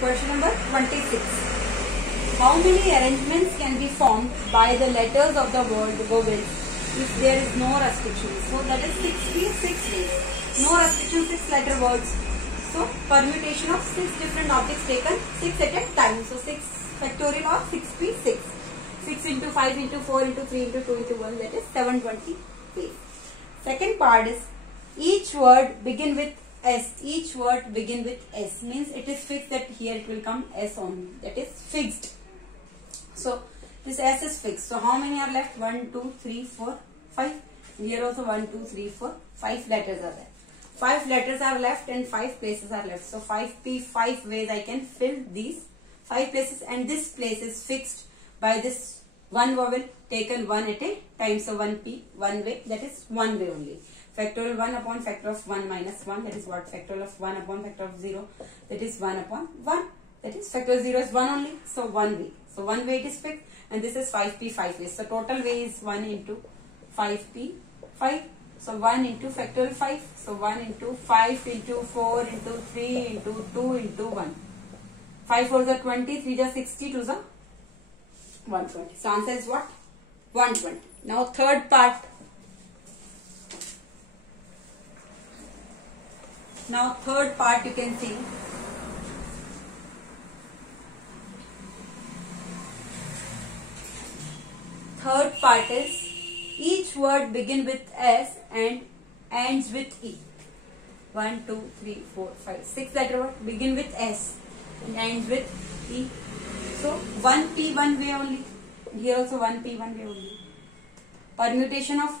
Question number 26. How many arrangements can be formed by the letters of the word vowels if there is no restriction? So that is 66 ways. No restriction, 6 letter words. So permutation of 6 different objects taken 6 at a time. So 6 factorial of 6p6. 6 into 5 into 4 into 3 into 2 into 1, that is 720 ways. Second part is each word begin with S. Each word begin with S means it is fixed that here it will come S only. That is fixed. So this S is fixed. So how many are left? 1, 2, 3, 4, 5. Here also 1, 2, 3, 4, 5 letters are there. 5 letters are left and 5 places are left. So 5p, 5 ways I can fill these 5 places, and this place is fixed by this one vowel taken one at a time. So 1p, one way, that is one way only. Factorial 1 upon factor of 1 minus 1, that is what? Factorial of 1 upon factor of 0, that is 1 upon 1. That is factorial 0 is 1 only, so 1 way. So 1 way it is fixed, and this is 5p, 5 ways. So total way is 1 into 5p, 5. So 1 into factorial 5. So 1 into 5 into 4 into 3 into 2 into 1. 5 4s are 20, 3 are 60, 2s are 120. So answer is what? 120. Now third part. Now third part you can see. Third part is each word begin with S and ends with E. 1, 2, 3, 4, 5, 6 letter word begin with S and ends with E. So 1p, one way only. Here also 1p, one way only. Permutation of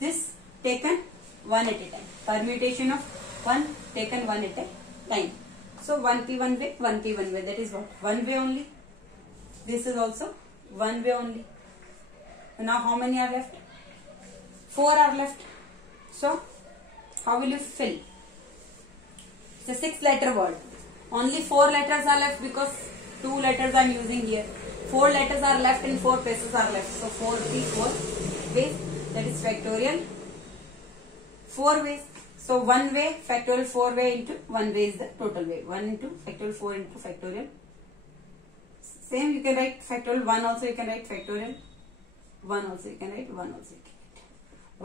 this taken one at a time. Permutation of 1 taken one at a time. So 1p, one way, 1p, one way. That is what? One way only. This is also one way only. Now how many are left? 4 are left. So how will you fill? It's a 6 letter word. Only 4 letters are left because 2 letters I am using here. 4 letters are left and 4 places are left. So 4p, 4 ways. That is factorial 4 ways. So 1 way factorial 4 way into 1 way is the total way. 1 into factorial 4 into factorial. Same you can write factorial 1 also you can write factorial 1 also you can write 1 also you can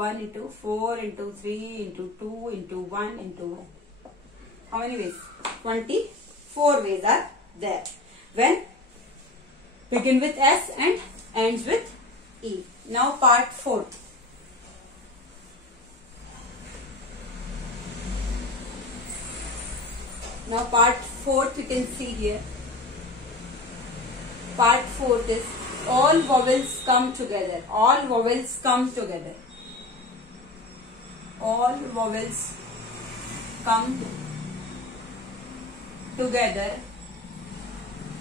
write. 1 into 4 into 3 into 2 into 1 into 1. How many ways? 24 ways are there. When begin with S and ends with E. Now part 4. Now part 4th you can see here. Part 4th is all vowels come together. All vowels come together. All vowels come together.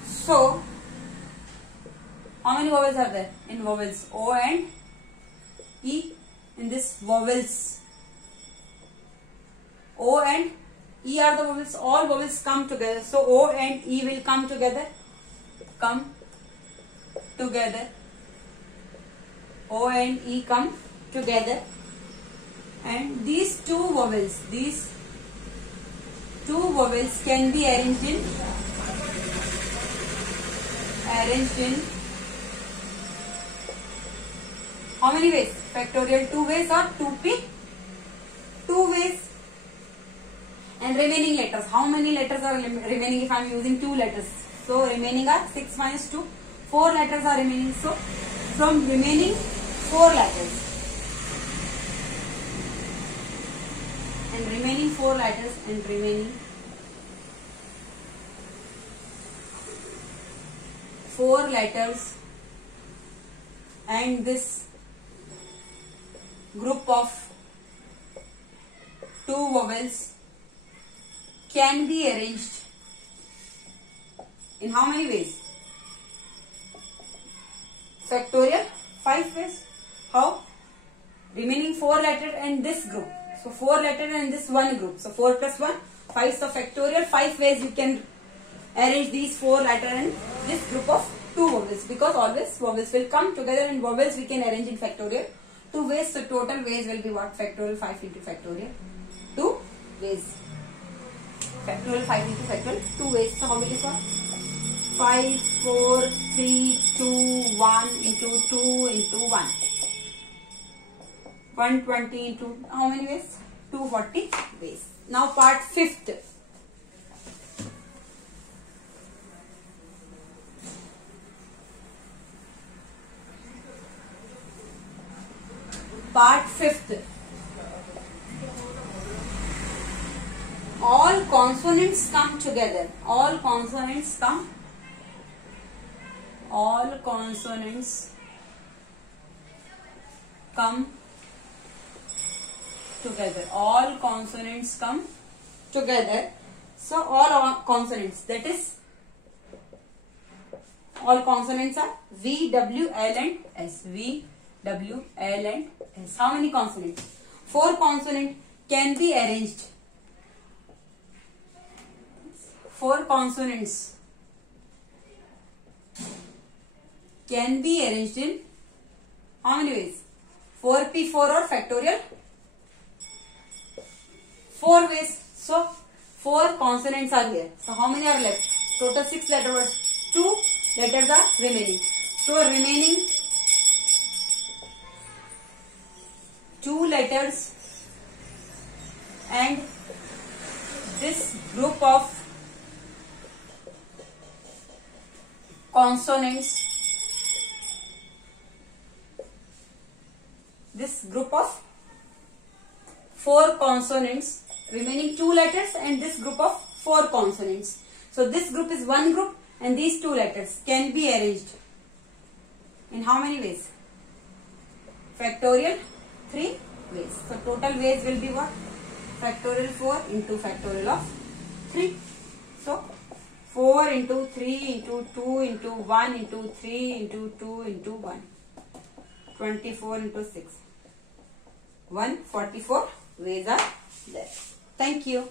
So how many vowels are there in vowels? O and E. In this vowels, O and E are the vowels. All vowels come together. So O and E will come together. Come together. O and E come together. And these two vowels can be arranged in how many ways? Factorial 2 ways or 2p? 2 ways. And remaining letters. How many letters are remaining if I am using 2 letters? So remaining are 6 minus 2. 4 letters are remaining. So from remaining 4 letters. And remaining 4 letters and remaining 4 letters and this group of 2 vowels can be arranged in how many ways? Factorial 5 ways. How? Remaining 4 letters and this group. So 4 letters and this one group. So 4 plus 1, 5. So factorial 5 ways you can arrange these 4 letters and this group of 2 vowels, because always vowels will come together and vowels we can arrange in factorial 2 ways. So total ways will be what? Factorial 5 into factorial 2 ways. factorial 5 into factorial 2 ways. So how many is what? 5, 4, 3, 2, 1 into 2 into 1. 120 into how many ways? 240 ways. Now part 5th. Part 5th. All consonants come together. All consonants come. All consonants come together. All consonants come together. So all consonants, that is, all consonants are V, W, L and S. V, W, L and S. How many consonants? 4 consonants can be arranged. 4 consonants can be arranged in how many ways? 4p4 or factorial 4 ways. So 4 consonants are here. So how many are left? Total 6 letter words. 2 letters are remaining. So remaining 2 letters and this group of consonants, this group of 4 consonants, remaining 2 letters and this group of 4 consonants. So this group is one group and these 2 letters can be arranged in how many ways? Factorial 3 ways. So total ways will be what? Factorial 4 into factorial of 3. So 4 into 3 into 2 into 1 into 3 into 2 into 1. 24 into 6. 144 ways are there. Thank you.